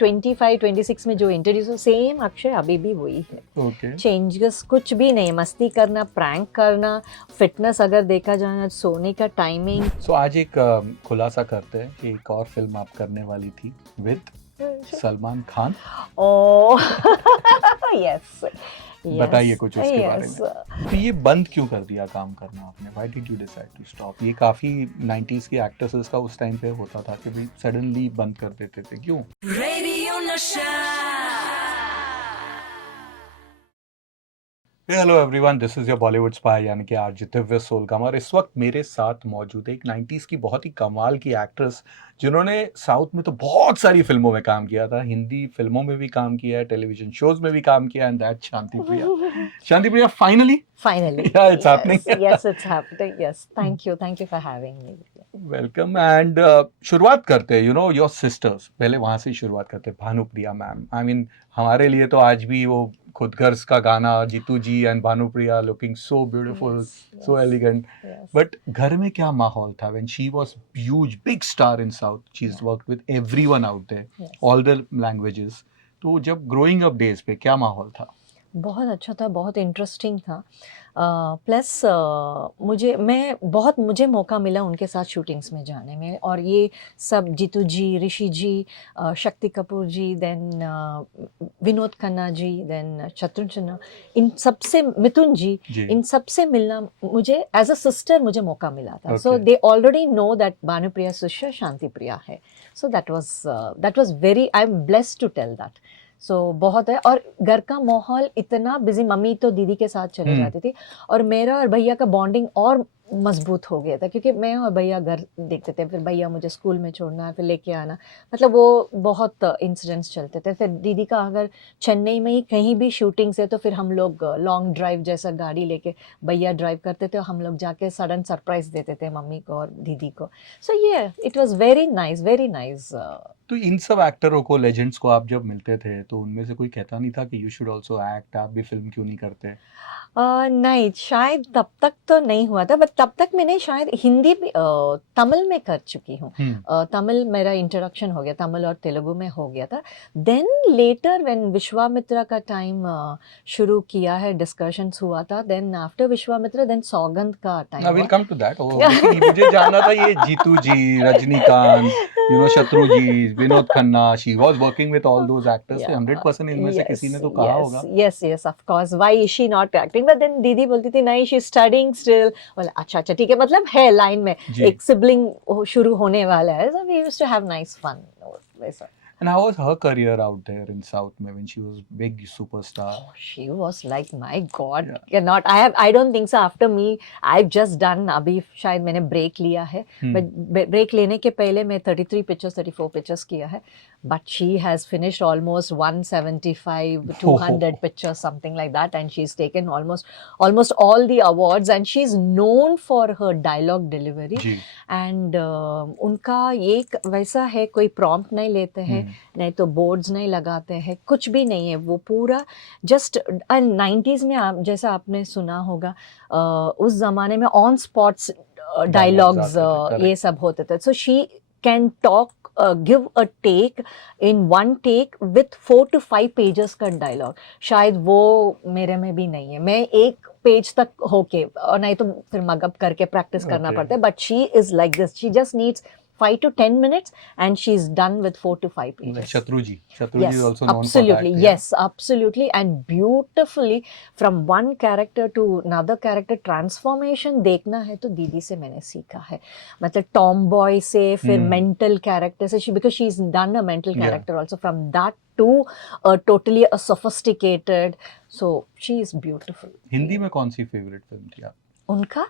25-26 में जो इंट्रोड्यूस हो, सेम अक्षय अभी भी वही है. ओके. चेंजेस कुछ भी नहीं. मस्ती करना, प्रैंक करना, फिटनेस अगर देखा जाए, सोने का टाइमिंग. सो आज एक खुलासा करते हैं कि एक और फिल्म आप करने वाली थी with Salman Khan. O yes. बताइए कुछ उसके बारे में. तो ये बंद क्यों कर दिया काम करना आपने? Why did you decide to stop? ये काफी 90s के एक्ट्रेसेस का उस टाइम पे होता था कि भाई सडनली बंद कर देते थे. क्यों? रेडियो नशा. Hello everyone, this is your Bollywood spy यानी कि आरजे दिव्य सोलगामा. और इस वक्त मेरे साथ मौजूद है एक 90s की बहुत ही कमाल की एक्ट्रेस जिन्होंने साउथ में तो बहुत सारी फिल्मों में काम किया था, हिंदी फिल्मों में भी काम किया है, टेलीविजन शोज में भी काम किया, and that Shanti Priya. Shanti Priya, finally yeah, it's happening. yes, it's happening. Yes, thank you for having me. Welcome. And शुरुआत करते हैं, योर सिस्टर्स, पहले वहां से शुरुआत करते हैं. भानुप्रिया मैम, आई मीन हमारे लिए तो आज भी वो खुद गर्ज का गाना, Jeetu ji and Bhanupriya looking so beautiful, so elegant. But घर में क्या माहौल था when she was huge big star in south? She is worked with everyone out there, all the languages. तो जब ग्रोइंग अप डेज पे क्या माहौल था? बहुत अच्छा था, बहुत इंटरेस्टिंग था. प्लस मुझे मौका मिला उनके साथ शूटिंग्स में जाने में. और ये सब जीतू जी, ऋषि जी, शक्ति कपूर जी, देन विनोद खन्ना जी, देन शत्रुघ्न, इन सबसे मिथुन जी, इन सबसे मिलना मुझे एज अ सिस्टर मुझे मौका मिला था. So they already know that Bhanupriya sister Shantipriya है. So that was very, I am blessed to tell that. बहुत है. और घर का माहौल इतना बिजी, मम्मी तो दीदी के साथ चले जाती थी और मेरा और भैया का बॉन्डिंग और मजबूत हो गया था क्योंकि मैं और भैया घर देखते थे, फिर भैया मुझे स्कूल में छोड़ना, फिर लेके आना, मतलब वो बहुत इंसिडेंट्स चलते थे. फिर दीदी का अगर चेन्नई में ही कहीं भी शूटिंग से तो फिर हम लोग लॉन्ग ड्राइव जैसा गाड़ी लेके, भैया ड्राइव करते थे, हम लोग जाके सडन सरप्राइज देते थे मम्मी को और दीदी को. सो ये it was very nice, very nice. तो इन सब एक्टरों को, लेजेंड्स को आप जब मिलते थे तो उनमें से कोई कहता नहीं था कि यू शुड आल्सो एक्ट, आप भी फिल्म क्यों नहीं करते? नहीं, शायद तब तक तो नहीं हुआ था, बट तब तक मैंने शायद हिंदी भी तमिल में कर चुकी हूँ. तमिल मेरा इंट्रोडक्शन हो गया, तमिल और तेलुगु में हो गया था. देन लेटर व्हेन विश्वामित्रा का टाइम शुरू किया है, डिस्कशंस हुआ था. Then after Vishwamitra, then Saugandh का time. Will come to that. मुझे जानना था ये Jeetu ji, Rajinikanth, Shatru ji, Vinod Khanna, she was working with all those actors. 100% इनमें से किसी ने तो कहा होगा. Yes, of course. Why is she not acting? But then दीदी बोलती थी नहीं, शी स्टडीइंग स्टिल. बोला अच्छा ठीक है, मतलब है लाइन में एक सिबलिंग शुरू होने वाला है. So we used to have nice fun वैसा. And how was her career out there in South when she was big superstar? Oh, she was like, my God, cannot. I don't think so. After me, I've just done. अभी शायद मैंने break लिया है. But break लेने के पहले मैं 33 pictures, 34 pictures किया है. But she has finished almost 175, 200 pictures, something like that, and she's taken almost all the awards, and she's known for her dialogue delivery. And उनका एक वैसा है, कोई प्रॉम्प्ट नहीं लेते हैं, नहीं तो बोर्ड्स नहीं लगाते हैं, कुछ भी नहीं है. वो पूरा जस्ट 90s में आप जैसा आपने सुना होगा, उस जमाने में ऑन स्पॉट्स डायलॉग्स ये सब होते थे. So she can talk, give a take in one take with 4 to 5 pages का डायलॉग. शायद वो मेरे में भी नहीं है. मैं एक पेज तक होके, और नहीं तो फिर मगअप करके प्रैक्टिस करना पड़ता है. But she is like this. She just needs 5 to 10 minutes and she's done with 4 to 5 pages. Like Shatru ji is also known absolutely, for that. Yes, absolutely. And beautifully from one character to another character transformation देखना है तो दीदी से मैंने सीखा है. मतलब tomboy से फिर mental character से, because she's done a mental character also, from that to totally a sophisticated. So she is beautiful. Hindi में कौन सी फेवरेट फिल्म थी आप? उनका?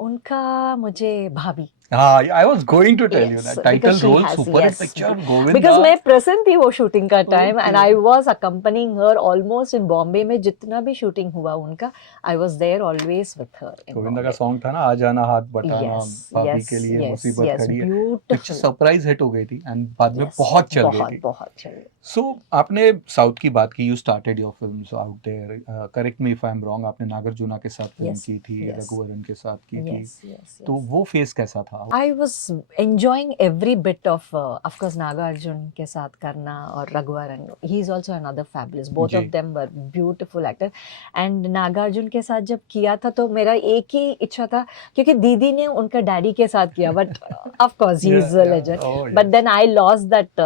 उनका मुझे भाभी. I was going to tell you that title role, super hit picture, Govinda. Because मैं present थी वो shooting का time, and I was accompanying her almost in Bombay में जितना भी shooting हुआ उनका, I was there always with her. Govinda का सॉन्ग था ना, आ जाना हाथ बटाना, भाभी के लिए मुसीबत खड़ी है. पिक्चर सरप्राइज हिट हो गई थी एंड बाद में बहुत चल गई थी. बहुत चल गई. सो आपने साउथ की बात की, you started your films out there. Correct me if I am wrong, आपने नागार्जुना के साथ फिल्म की थी, रघुवरन के साथ की थी. तो वो फेस कैसा था था? I was enjoying every bit of course, Nagarjun के साथ करना और Raghuvaran. He's also another fabulous. Both ji. of them were beautiful actors. And Nagarjuna के साथ जब किया था तो मेरा एक ही इच्छा था क्योंकि दीदी ने उनका डैडी के साथ किया. But of course, he's a legend. Oh, But yes. then I lost that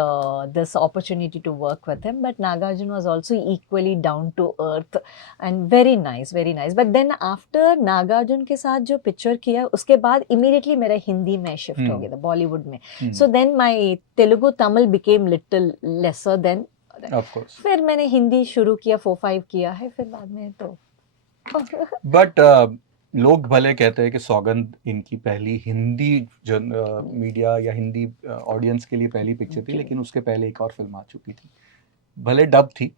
this opportunity to work with him. But Nagarjun was also equally down to earth and very nice, very nice. But then after Nagarjuna के साथ जो picture किया उसके बाद immediately मेरा हिंदी में shift हो गया था बॉलीवुड में. So then my Telugu Tamil became little lesser than. Of course. फिर मैंने हिंदी शुरू किया 4-5 किया है फिर बाद में तो. बट लोग भले कहते हैं कि सौगंध इनकी पहली हिंदी मीडिया या हिंदी ऑडियंस के लिए पहली पिक्चर थी, लेकिन उसके पहले एक और फिल्म आ चुकी थी, भले डब थी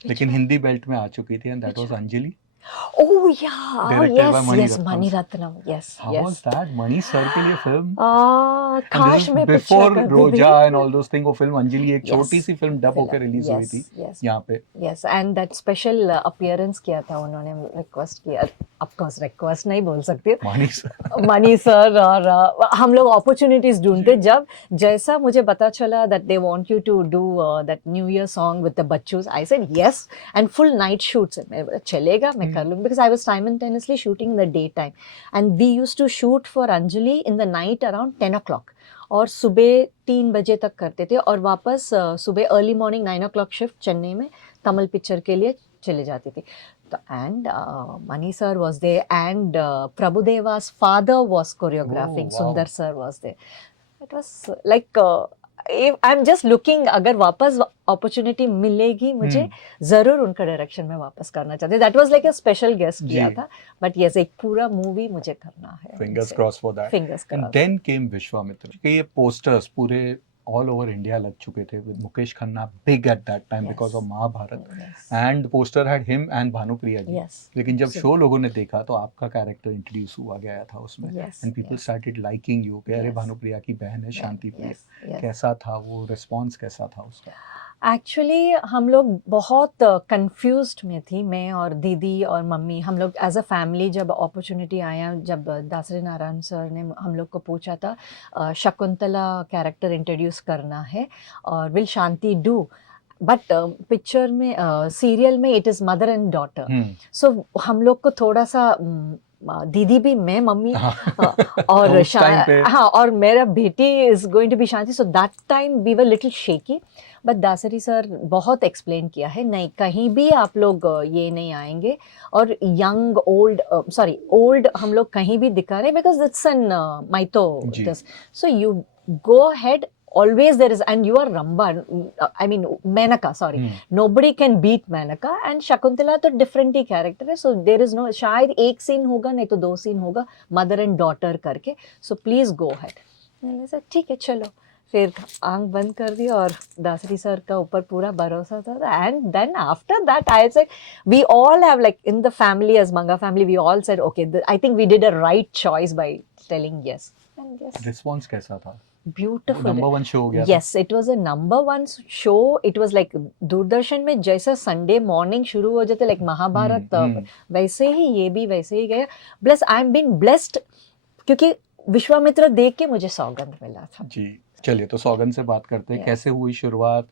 लेकिन हिंदी बेल्ट में आ चुकी थी, and that was Anjali. Oh yeah, Directed yes, by Mani yes, Ratnam. Mani Ratnam, yes, How yes. was that? Mani sir के लिए फिल्म. And काश this is मैं before पिक्चर कर रोजा and all those things. वो फिल्म अंजलि एक Yes. छोटी सी film dub होकर रिलीज हुई थी yes, यहाँ पे. yes, and that special appearance किया था उन्होंने, रिक्वेस्ट किया. Of course, रिक्वेस्ट नहीं बोल सकती मणि सर. Money sir. और हम लोग अपॉर्चुनिटीज ढूंढते. जब जैसा मुझे पता चला that they want you to do that new year song with the बच्चूस, I said yes, and full night shoots. चलेगा, मैं कर लूँगी, because I was simultaneously shooting in the daytime, and we used to shoot for Anjali in the night around 10 o'clock. और सुबह 3 बजे तक करते थे और वापस सुबह early morning 9 o'clock shift Chennai में तमिल पिक्चर के लिए चले जाती थी. तो and Mani sir was there and Prabhudeva's father was choreographing. wow. Sundar sir was there. It was like I am just looking, अगर वापस अपॉर्चुनिटी मिलेगी मुझे जरूर उनका डायरेक्शन में वापस करना चाहते. That was like a special guest किया था, बट यस एक पूरा मूवी मुझे करना है. Fingers cross for that. Fingers and then came Vishwamitra के ये पोस्टर्स पूरे ऑल ओवर इंडिया लग चुके थे with Mukesh Khanna big at that time because of Mahabharat, and poster had him and Bhanupriya ji. लेकिन जब शो लोगों ने देखा तो आपका कैरेक्टर इंट्रोड्यूस हुआ गया था उसमें, and people started liking you कि अरे भानुप्रिया की बहन है शांति प्रिया. कैसा था वो रिस्पॉन्स, कैसा था उसका? एक्चुअली हम लोग बहुत कंफ्यूज्ड में थी, मैं और दीदी और मम्मी. हम लोग एज अ फैमिली जब अपॉर्चुनिटी आया, जब दासरी नारायण सर ने हम लोग को पूछा था शकुंतला कैरेक्टर इंट्रोड्यूस करना है और will Shanti do, but picture में सीरियल में it is mother and daughter. So हम लोग को थोड़ा सा दीदी भी, मैं, मम्मी और हाँ, और मेरा बेटी is going to be Shanti. So that time we were little shaky, but Dasari sir बहुत एक्सप्लेन किया है, नहीं कहीं भी आप लोग ये नहीं आएंगे, और यंग ओल्ड ओल्ड हम लोग कहीं भी दिखा रहे बिकॉज इट्स एन माइतो this. So you go ahead. Always there is, and you are Ramba, I mean Menaka, sorry. Nobody can beat Menaka, and Shakuntala तो different ही character है, so there is no, शायद एक scene होगा नहीं तो 2 scene होगा mother and daughter करके, so please go ahead. मैंने कहा ठीक है चलो. फिर आंख बंद कर दी और दासरी सर का ऊपर पूरा भरोसा था. And then after that I said we all have like in the family as मंगा family we all said okay, I think we did a right choice by telling yes. And yes, response कैसा था? Beautiful. Number 1 show हो गया. Yes, it was a number 1 show. It was like Doordarshan में जैसा Sunday morning शुरू हो जाते like Mahabharat, वैसे ही ये भी वैसे ही गया. Plus I am being blessed क्योंकि विश्वामित्र देख के मुझे सौगंध मिला था. जी, चलिए तो सौगंध से बात करते हैं. कैसे हुई शुरुआत?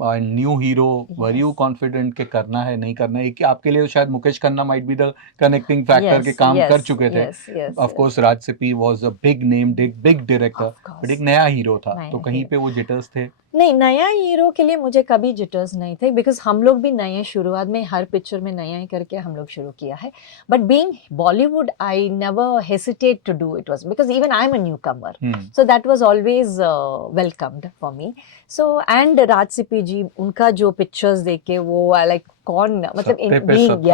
New hero, were you confident के करना है नहीं करना है? कि आपके लिए शायद Mukesh Khanna might be the connecting factor के काम कर चुके थे. Of course Raj Sippy was a big name, big director, but एक नया हीरो था, तो कहीं पे वो जिटर्स थे? नहीं, नया हीरो के लिए मुझे कभी जिटर्स नहीं थे बिकॉज हम लोग भी नए, शुरुआत में हर पिक्चर में नया ही करके हम लोग शुरू किया है. But being Bollywood I never hesitate to do it was because even I am a newcomer, so that was always welcomed for me. So and Raj Sippy ji, उनका जो पिक्चर्स देख के वो लाइक कौन, मतलब इन being,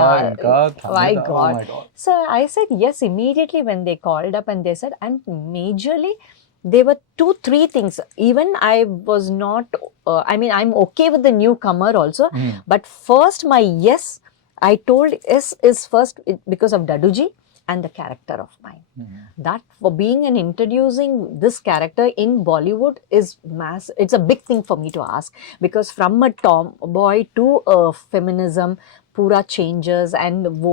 my god. So I said yes immediately when they called up and they said, and majorly there were 2-3 things. Even I was not I mean I'm okay with the newcomer also, but first my yes, I told yes is first because of Daduji and the character of mine. That for being and introducing this character in Bollywood is it's a big thing for me to ask, because from a tomboy to a feminism पूरा changes, and वो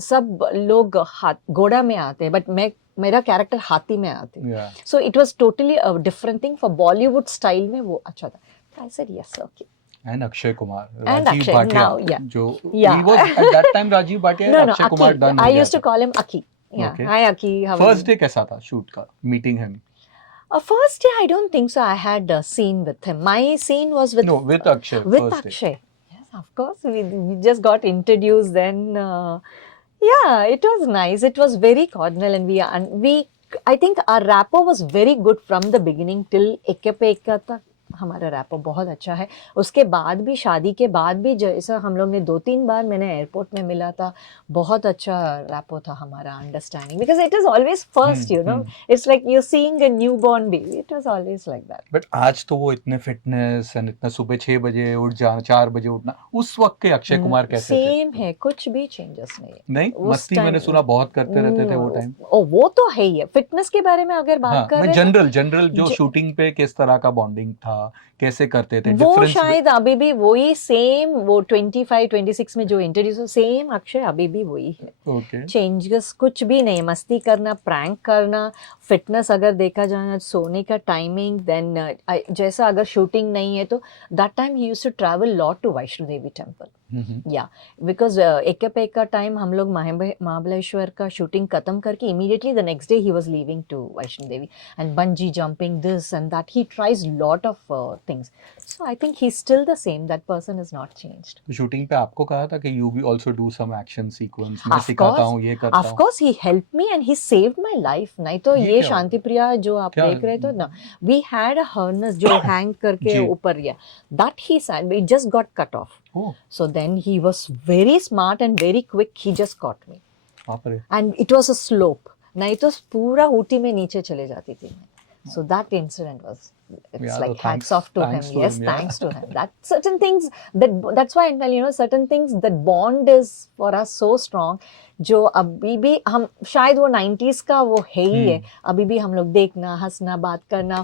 सब लोग हाथ घोड़ा में आते हैं, but मैं मेरा कैरेक्टर हाथी में आती, Yeah. So it was totally a different thing for Bollywood style में, वो अच्छा था। आई said yes okay. And Akshay Kumar, And Rajiv Akshay, Bhatia, now, yeah. जो Yeah. he was at that time Rajiv Bhatia, No, Akshay Kumar Aki. done I हो गया used to था. call him Aki. Yeah. Okay. Hi Aki. How are First you? day कैसा था shoot का, meeting him? First day, I don't think so. I had a scene with him. My scene was with No, with Akshay. with first day. Akshay. Yes, of course. We just got introduced then. Yeah, it was nice. It was very cordial, and we I think our rapport was very good from the beginning till Ekka Pe Ekka tak. हमारा rapport बहुत अच्छा है। उसके बाद भी, शादी के बाद भी, जैसा हम लोग ने 2-3 बार मैंने एयरपोर्ट में मिला था, बहुत अच्छा रैपो था हमारा, understanding, because it is always first, you know, it's like you seeing a new born baby, it was always like that. But आज तो वो इतने फिटनेस एंड इतना सुबह 6 बजे उठ जाना, 4 बजे उठना, उस वक्त के अक्षय कुमार कैसे थे? सेम है, कुछ भी चेंजेस नहीं है। नहीं, उस मस्ती time- मैंने सुना बहुत करते रहते थे वो टाइम। ओ वो तो है ही है। फिटनेस के बारे में अगर बात हाँ, कर मैं रहे हैं, जनरल जो शूटिंग पे किस तरह का बॉन्डिंग था, कैसे करते थे, वो डिफरेंस शायद अभी भी वही सेम, वो 25-26 में जो इंट्रोड्यूस हो, सेम अक्षय अभी भी वही है। ओके। चेंजेस कुछ भी नहीं, मस्ती करना, प्रैंक करना, फिटनेस अगर देखा जाए, सोने का टाइमिंग, देन जैसा अगर शूटिंग नहीं है तो that time he used to travel lot to Vaishno Devi temple. या बिकॉज एक्का पे एक्का टाइम हम लोग महाबलेश्वर का शूटिंग खत्म करके immediately the next day he was leaving to Vaishno Devi, and bungee jumping, this and that, he tries lot of things, so I think he is still the same, that person is not changed. तो shooting पे आपको कहा था कि you भी also do some action sequence, मैं Of सिखाता course, हूँ, ये करता of हूँ। course, he helped me and he saved my life। नहीं तो ये ये क्या शांति प्रिया जो आप क्या? देख रहे थे ना, we had a harness जो hang करके जी। ऊपर गया, that he said, it just got cut off। Oh, So then he was very smart and very quick, he just caught me, बाप रे। and it was a slope, नहीं तो पूरा ऊटी में नीचे चले जाती थी मैं। So that incident was, it's Yeah, like so hats thanks- off to him। thanks to Yes, him, yeah. thanks to him। That certain things that's why I tell you know, certain things that bond is for us so strong, जो अभी भी हम, शायद वो 90s का वो है ही है, अभी भी हम लोग देखना, हंसना, बात करना,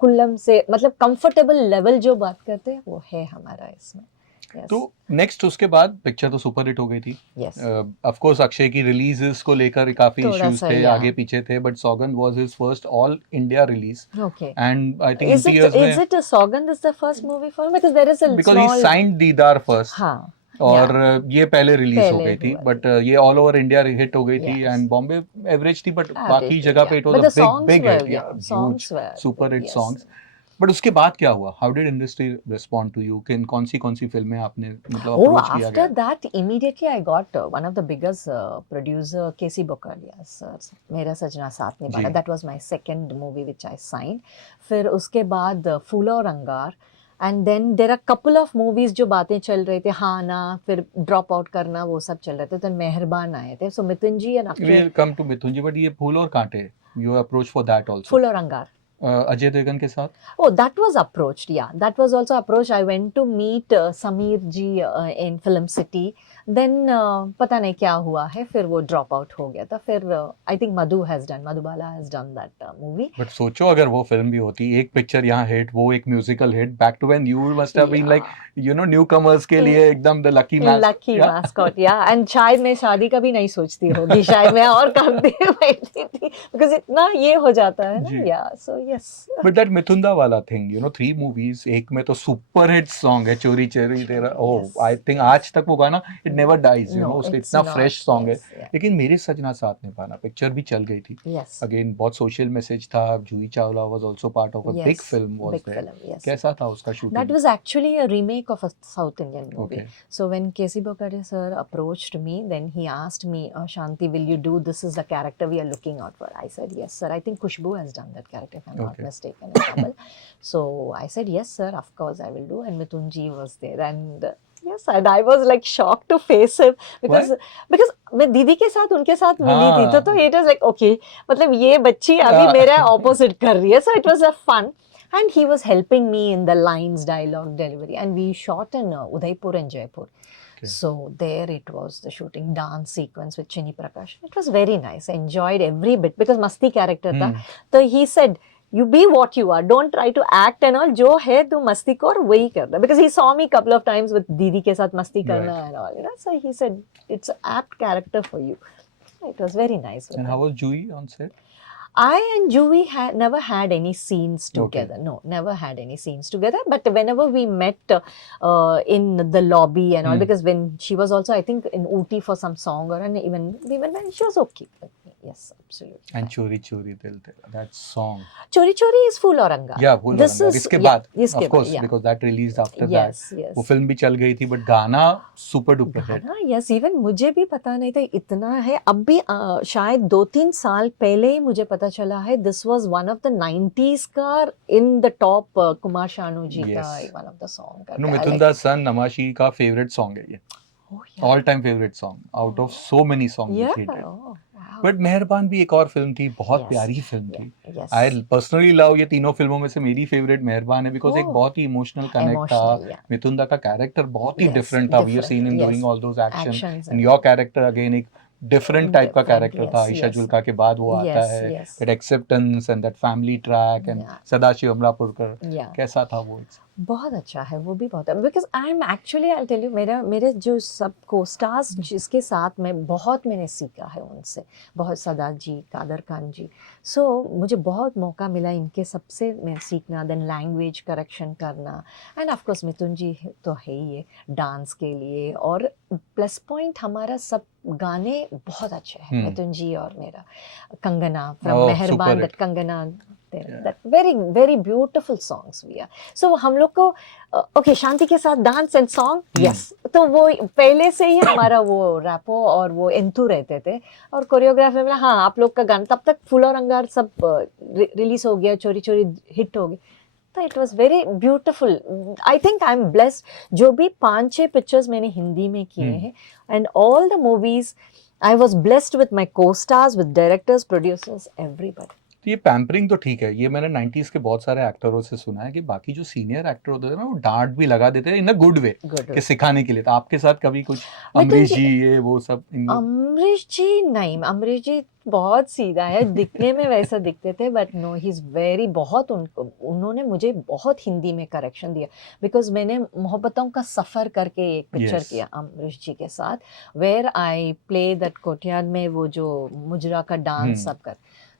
कुल्लम से, मतलब कंफर्टेबल लेवल जो बात करते हैं वो है हमारा इसमें। Yes. तो नेक्स्ट उसके बाद पिक्चर तो सुपर हिट हो गई थी। Yes. ऑफ कोर्स अक्षय की रिलीजेस को लेकर काफी थोड़ा इश्यूज सा, थे, yeah. आगे पीछे थे, but Saugandh was his first all India release, Okay. And I think Is in it years is में, it a Saugandh is the first movie for him? Because there is a because he small, signed दीदार first, हाँ, और yeah. ये पहले release हो पहले गई थी, हुआ बट ये ऑल ओवर इंडिया हिट हो गई थी, Yes. एंड बॉम्बे एवरेज थी, बट Average, बाकी जगह पे yeah. It But was the a big songs big were, hit, yeah, songs were super hit yes. Songs. But उसके बाद क्या हुआ? How did industry respond to you? किन कौन सी फिल्में आपने मतलब Oh, अप्रोच किया after गया? that, immediately I got one of the biggest producer, KC Bokaria, sir, मेरा सजना साथ निभाना, जी। that was my second movie which I signed। फिर उसके बाद Phool Aur Angaar, and then there are couple of movies जो बातें चल रहे थे, हाँ ना, फिर ड्रॉप आउट करना, वो सब चल रहे थे, तो मेहरबान आए थे, so Mithun ji and We'll Akshay. come to Mithun ji, but ये Phool Aur Kaante, you approach for that also Phool Aur Angaar, Ajay Devgan के साथ? oh, that was approached, yeah, that was also approached। I went to meet Sameer ji in Film City, then पता नहीं क्या हुआ है, फिर वो ड्रॉप आउट हो गया था। फिर I think Madhubala has done that movie। But सोचो अगर वो फिल्म भी होती, एक पिक्चर यहाँ हिट, वो एक musical hit, back to back, you must have been like, you know, newcomers के लिए एकदम the lucky mascot, yeah। And शायद मैं शादी का भी नहीं सोचती होगी, शायद मैं और करती बैठती थी, बिकॉज इतना ये हो जाता है जी। ना, या सो यस। बट दैट मिथुंदा वाला थिंग, यू नो, 3 मूवीज, एक में तो सुपर हिट सॉन्ग है चोरी चोरी तेरा, ओह, Yes. आई थिंक आज तक वो गाना it never dies, you No, no, उसका it's इतना not, फ्रेश सॉन्ग है। yes, yeah. लेकिन मेरे सजना साथ निभाना पिक्चर भी चल गई थी, Yes. अगेन बहुत सोशल मैसेज था, Juhi Chawla was also part of a Yes, big film, was big there, film, yes। कैसा था उसका That shooting? was actually a remake of a South Indian movie। Okay. So when KC Bokaria sir approached me, then he asked me, Shanti, will you do, this is the character we are looking out for? I said, yes, sir. I think Khushbu has done that character, if I'm not Okay. mistaken, in Tamil। So I said, yes, sir, of course I will do. And Mithunji was there. And yes, and I was like shocked to face him because मैं दीदी के साथ उनके साथ मिली थी, तो it was like, okay, मतलब ये बच्ची अभी मेरा opposite कर रही है, so it was a fun। And he was helping me in the lines, dialogue, delivery. And we shot in Udaipur and Jaipur. Okay. So there it was, the shooting dance sequence with Chini Prakash. It was very nice. I enjoyed every bit because masti character था. So he said, you be what you are. Don't try to act and all. जो है तू मस्ती कर वही करना. Because he saw me couple of times with दीदी के साथ मस्ती करना and all. You know? So he said, it's an apt character for you. It was very nice. And how was Juhi on set? I and Juvi never had any scenes together. No, never had any scenes together. But whenever we met in the lobby and all, because when she was also, I think, in Ooty for some song, or and even she was okay with me. Yes, absolutely. And Chori Chori Dil Tera, that song. Chori Chori is Phool Auranga. Yeah, Phool This Auranga. is इसके yeah, बाद, इसके of course, बाद, yeah. because that released after Yes, that. yes. वो film भी चल गई थी, but गाना super duper hit. गाना, yes, even मुझे भी पता नहीं था इतना है. अब भी शायद 2-3 साल पहले ही मुझे पता चला है. This was one of the 90s का in the top Kumar Sanu जी का one of the song. मिथुन दास सन नमाशी का favorite song है ये. Oh, yeah. All time favorite song out of so many songs Yeah. which he did. Oh, wow. But मेहरबान भी एक और film थी, बहुत Yes. प्यारी फिल्म थी. Yes. आई पर्सनली लव, ये तीनों फिल्मों में से मेरी फेवरेट मेहरबान है, बिकॉज एक Oh. बहुत ही इमोशनल कनेक्ट था. Emotional, yeah. मिथुन दा का कैरेक्टर बहुत ही Yes, डिफरेंट था. We have different, seen him yes. Doing all those action, Actions and and- your character again एक डिफरेंट टाइप का Different, कैरेक्टर था. yes, Isha yes. जुल्का के बाद वो आता Yes, है, yes. That acceptance and that family track and Yeah. Sadashiv Amrapurkar. Yeah. कैसा था वो? बहुत अच्छा है, वो भी बहुत है. Because I am actually, I tell you, मेरे जो सब को स्टार्स जिसके साथ मैं बहुत मैंने सीखा है उनसे, बहुत. सदा जी, कादर खान जी. सो मुझे बहुत मौका मिला इनके सबसे मैं सीखना. देन लैंग्वेज करेक्शन करना. एंड ऑफ कोर्स मिथुन जी तो है ही है डांस के लिए. और प्लस पॉइंट हमारा सब गाने बहुत अच्छे हैं. मिथुन जी और मेरा कंगना फ्रॉम Oh, मेहरबान, super that hit. Kangana, Yeah. that very beautiful songs we are. So हम लोग को ओके शांति के साथ डांस एंड सॉन्ग, यस, तो वो पहले से ही हमारा वो रैपो और वो एंथू रहते थे. और कोरियोग्राफी में हाँ आप लोग का गाना तब तक फूल और अंगार सब रिलीज हो गया, चोरी चोरी हिट हो गई. तो it was very beautiful. I think I am blessed. जो भी 5-6 पिक्चर्स मैंने हिंदी में किए हैं, and all the movies I was blessed with my costars, with directors, producers, everybody. तो ये पैम्परिंग तो ठीक है, ये मैंने 90s के बहुत सारे एक्टरों से सुना है कि बाकी जो सीनियर एक्टर होते थे ना, वो डांट भी लगा देते थे इन अ गुड वे कि सिखाने के लिए. तो आपके साथ कभी कुछ अमरीश जी ये वो सब? अमरीश जी नहीं, अमरीश जी बहुत सीधा है, दिखने में वैसा दिखते थे, but no, he is very, बहुत उन्होंने मुझे बहुत हिंदी में करेक्शन दिया. बिकॉज मैंने मोहब्बतों का सफ़र करके एक पिक्चर Yes. किया अमरीश जी के साथ, where I play that Kotian में वो जो मुजरा का डांस सब कर.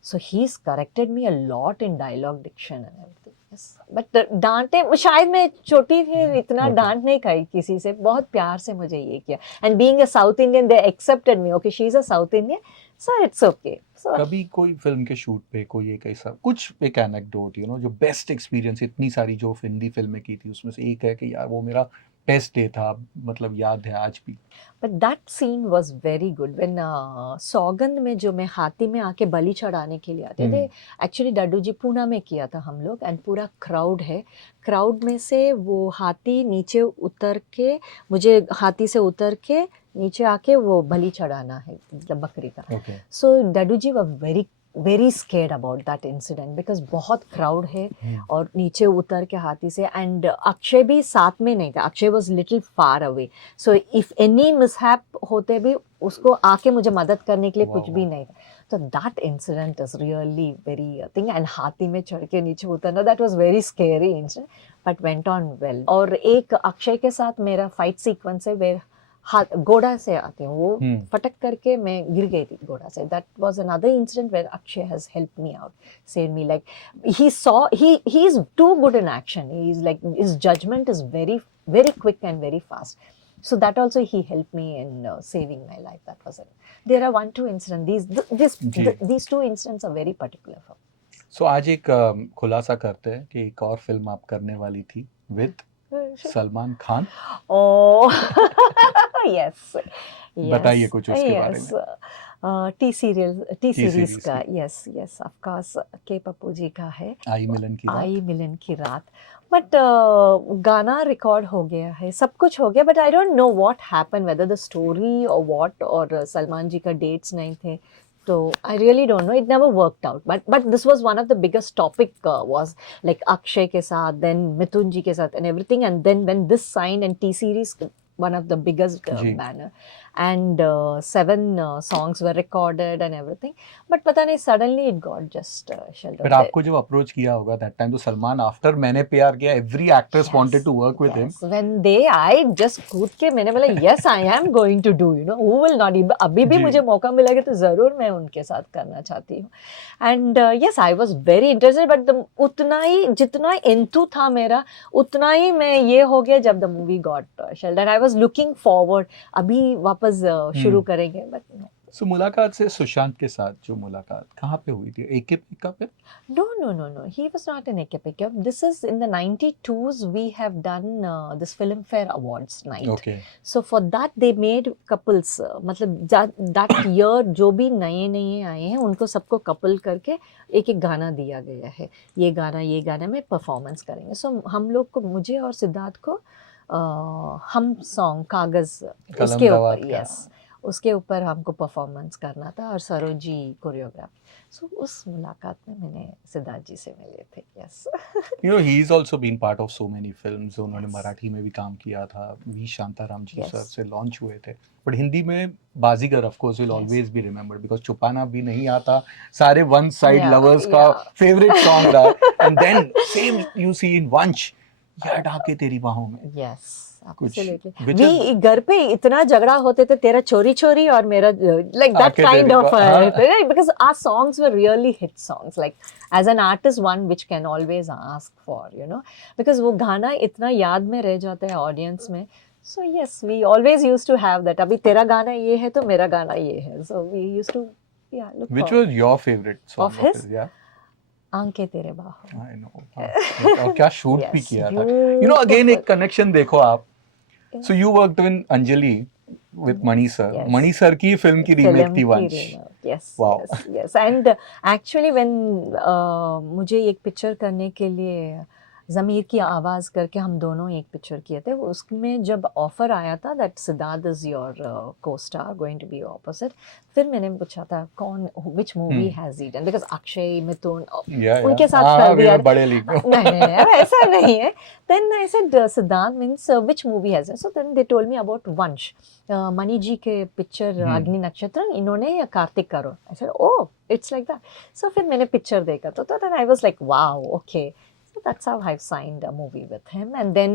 So he's corrected me a lot in dialogue diction and everything. Yes. But डांटे, शायद मैं छोटी थी, इतना डांट नहीं खाई किसी से. बहुत प्यार से मुझे ये किया. And being a South Indian, they accepted me. Okay, she's a South Indian, so it's okay. So कभी कोई फिल्म के शूट पे कोई एक ऐसा कुछ एक एनेक्डोट, यू नो, जो बेस्ट एक्सपीरियंस, इतनी सारी जो हिंदी फिल्में की थी उसमें से एक है कि यार वो मेरा बेस्ट डे था, मतलब याद है आज भी? but that scene was very good when सौगंध में जो मैं हाथी में आके बलि चढ़ाने के लिए आते थे. एक्चुअली डड्डू जी पूना में किया था हम लोग, एंड पूरा क्राउड है. क्राउड में से वो हाथी नीचे उतर के, मुझे हाथी से उतर के नीचे आके वो बलि चढ़ाना है बकरी का. Okay. सो Daddu ji were very scared about that incident, because बहुत क्राउड है और नीचे उतर के हाथी से. एंड अक्षय भी साथ में नहीं था, Akshay was little far away. So if any mishap होते भी उसको आके मुझे मदद करने के लिए कुछ भी नहीं था. तो that incident is really very thing. And हाथी में चढ़ के नीचे उतरना, that was very scary incident, but went on well. और एक अक्षय के साथ मेरा फाइट सीक्वेंस है वेर घोड़ा से आते हैं, वो फटक करके मैं गिर गई थी घोड़ा से. That was another incident where Akshay has helped me out, said me like he saw he is too good in action. He is like, his judgment is very quick and very fast. So that also he helped me in saving my life. That was it. There are 1-2 incidents. These 2 incidents are very particular for me. So आज एक खुलासा करते हैं कि एक और film आप करने वाली थी with Salman Khan. Oh, yes. बताइए कुछ उसके बारे में. टी सीरीज series का, यस ऑफ कोर्स, के पप्पू जी का है, आई मिलन की रात. आई मिलन की रात. बट गाना रिकॉर्ड हो गया है, सब कुछ हो गया, but I don't know what happen, whether the story और व्हाट, और सलमान जी का डेट्स नहीं थे. So I really don't know. It never worked out. But this was one of the biggest topic was like Akshay ke saath, then Mithun ji ke saath and everything. And then when this signed and T-Series, one of the biggest banner. and 7 songs were recorded and everything. But पता नहीं suddenly it got just sheltered. फिर आपको जब approach किया होगा that time, तो Salman after Maine Pyar Kiya every actress wanted to work with him. When I just कूद के मैंने बोला yes I am going to do, you know, who will not. अभी भी जी. मुझे मौका मिलेगा तो जरूर मैं उनके साथ करना चाहती हूँ. And yes I was very interested, but उतना ही जितना इंतु था मेरा उतना ही मैं ये हो गया जब the movie got shareholder. I was looking forward अभी वापस शुरू करेंगे, बट सो मुलाकात से सुशांत के साथ जो मुलाकात कहाँ पे हुई थी? एके पिकअप पे? No. He was not in AK Pickup. This is in the 92s. We have done this Filmfare Awards night. Okay. So for that they made couples. मतलब that year जो भी नए आए हैं उनको सबको कपल करके एक गाना दिया गया है. ये गाना में परफॉर्मेंस करेंगे. So हम लोग को, मुझे और सिद्धार्थ को हम सॉन्ग कागज उसके ऊपर, यस उसके ऊपर हमको परफॉर्मेंस करना था और सरोजी कोरियोग्राफी. सो उस मुलाकात में मैंने सिद्धार्थ जी से मिले थे. Yes you know he is also been part of so many films. उन्होंने मराठी में भी काम किया था, वी शांताराम जी सर से लॉन्च हुए थे. बट हिंदी में Baazigar of course will always be remembered because छुपाना भी नहीं आता सारे वन साइड लवर्स का फेवरेट सॉन्ग रहा. And then same you see in Vansh, याद आके तेरी बाहों में. Yes Absolutely. We घर पे इतना झगड़ा होते थे, तेरा चोरी चोरी और मेरा like that kind of because our songs were really hit songs. Like as an artist, one which can always ask for, you know, because वो गाना इतना याद में रह जाता है ऑडियंस में. So yes, we always used to have that. अभी तेरा गाना ये है तो मेरा गाना ये है. So we used to look. Which was your favorite song of his? Yeah. आंखें तेरे बाहों. I know. और क्या शूट भी किया था. You know, again एक कनेक्शन देखो आप. So you worked in Anjali with Mani sir. Yes. Mani sir की फिल्म की रीमेक थी वंश. Yes. Wow. Yes. And actually when मुझे एक पिक्चर करने के लिए ज़मीर की आवाज़ करके हम दोनों एक पिक्चर किए थे. उसमें जब ऑफ़र आया था that Siddharth is your costar going to be opposite, फिर मैंने पूछा था कौन which movie has he done, because Akshay Mithun उनके साथ कर दिया. बड़े लीग नहीं ऐसा नहीं है. Then I said Siddharth means which movie has, so then they told me about Vansh, Mani जी के पिक्चर अग्नि नक्षत्र, इन्होंने कार्तिक करो. I said oh it's like that. So फिर मैंने पिक्चर देखा तो then I was like wow okay. So that's how I've signed a movie with him. And then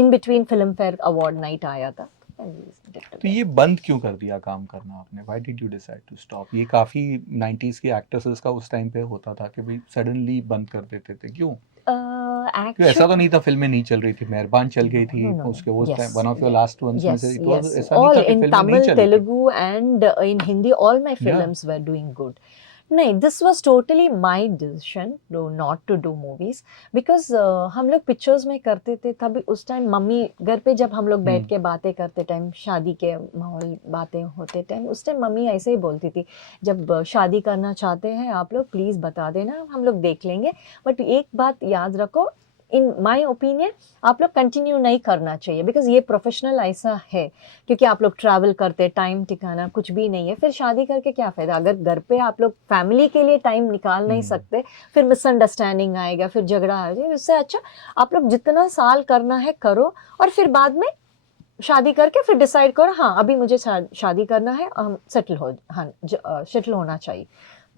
in between Filmfare Award night आया था. तो ये बंद क्यों कर दिया काम करना आपने? Why did you decide to stop? ये काफी 90s के एक्ट्रेसेस का उस टाइम पे होता था कि भाई सडनली बंद कर देते थे. क्यों? क्यों ऐसा तो नहीं था फिल्में नहीं चल रही थी, मेहरबान चल गई थी उसके उस time, one of your last ones में से. तो ऐसा नहीं था कि फिल्में नहीं चल रही. All in Tamil, Telugu and in Hindi all my films were doing good. नहीं, this was totally my decision not to do movies because हम लोग पिक्चर्स में करते थे. तभी उस टाइम मम्मी घर पे जब हम लोग बैठ के बातें करते टाइम, शादी के माहौल बातें होते टाइम, उस टाइम मम्मी ऐसे ही बोलती थी जब शादी करना चाहते हैं आप लोग प्लीज़ बता देना, हम लोग देख लेंगे. बट एक बात याद रखो, इन माई ओपिनियन आप लोग कंटिन्यू नहीं करना चाहिए बिकॉज ये प्रोफेशनल ऐसा है, क्योंकि आप लोग ट्रैवल करते, टाइम ठिकाना कुछ भी नहीं है. फिर शादी करके क्या फ़ायदा अगर घर पे आप लोग फैमिली के लिए टाइम निकाल नहीं सकते, फिर मिसअंडरस्टैंडिंग आएगा, फिर झगड़ा आ जाएगा. इससे अच्छा आप लोग जितना साल करना है करो और फिर बाद में शादी करके फिर डिसाइड करो हाँ अभी मुझे शादी करना है, हम सेटल होना चाहिए.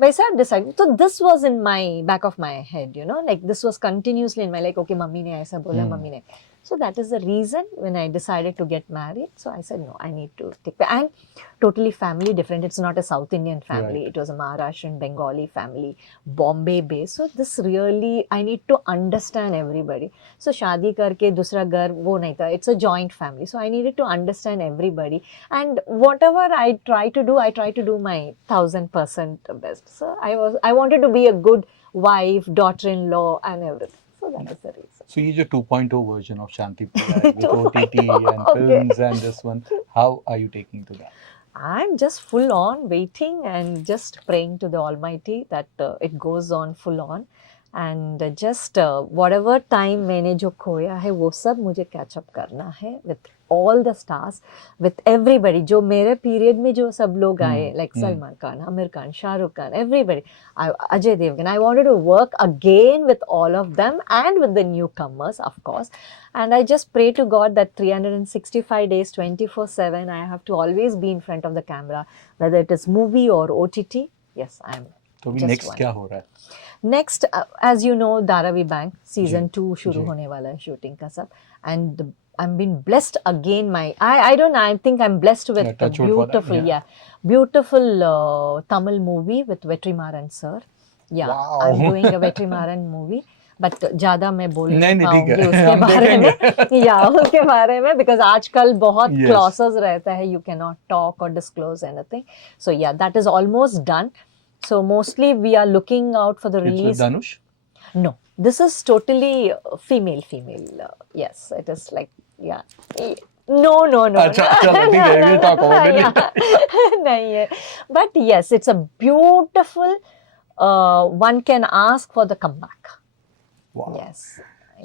वैसा डिसाइड. तो this was in my back of my head, you know, like this was continuously in my like okay mummy ने ऐसा बोला, मम्मी ने. So that is the reason when I decided to get married. So I said, no, I need to take, and totally family different. It's not a South Indian family. Right. It was a Maharashtrian Bengali family, Bombay based. So this really, I need to understand everybody. So शादी करके दूसरा घर वो नहीं था. It's a joint family. So I needed to understand everybody. And whatever I try to do my 1000% best. So I wanted to be a good wife, daughter-in-law and everything. So that is the reason. So ये जो 2.0 version of Shanti Priya with OTT and films and this one, how are you taking to that? I'm just full on waiting and just praying to the Almighty that it goes on full on. And just whatever time मैंने जो खोया है वो सब मुझे catch up करना है with all the stars, with everybody जो मेरे पीरियड में जो सब लोग आए, like Salman Khan, Aamir Khan, Shahrukh Khan, everybody, Ajay Devgan. I wanted to work again with all of them and with the newcomers, of course. And I just pray to God that 365 days, 24/7, I have to always be in front of the camera, whether it is movie or OTT. Yes, I am. तो भी just next one. क्या हो रहा है? Next as you know Dharavi bank season 2 शुरू जी. होने वाला है शूटिंग का सब. And I'm been blessed again. I don't know. I think I'm blessed with Yeah, a touch wood for that, beautiful, yeah. beautiful Tamil movie with Vetrimaran sir. Yeah, Wow. I'm doing a Vetrimaran movie. But ज़्यादा मैं बोल नहीं, नहीं नहीं, ठीक पाऊंगी है. उसके हम बारे में. देखेंगे. या उसके बारे में because आजकल बहुत Yes. clauses रहता है. You cannot talk or disclose anything. So yeah, that is almost done. So mostly we are looking out for the It's with release. Dhanush? No, this is totally female. Yes, it is like, yeah. No. अच्छा, चलो, ठीक है, we'll talk about it Yeah. नहीं है. But yes, it's a beautiful, one can ask for the comeback. Wow. Yes.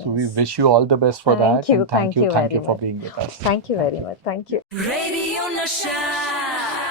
So we wish you all the best for that. And Thank you thank you very for much. being with us. Thank you very much. Thank you. Radio Nasha.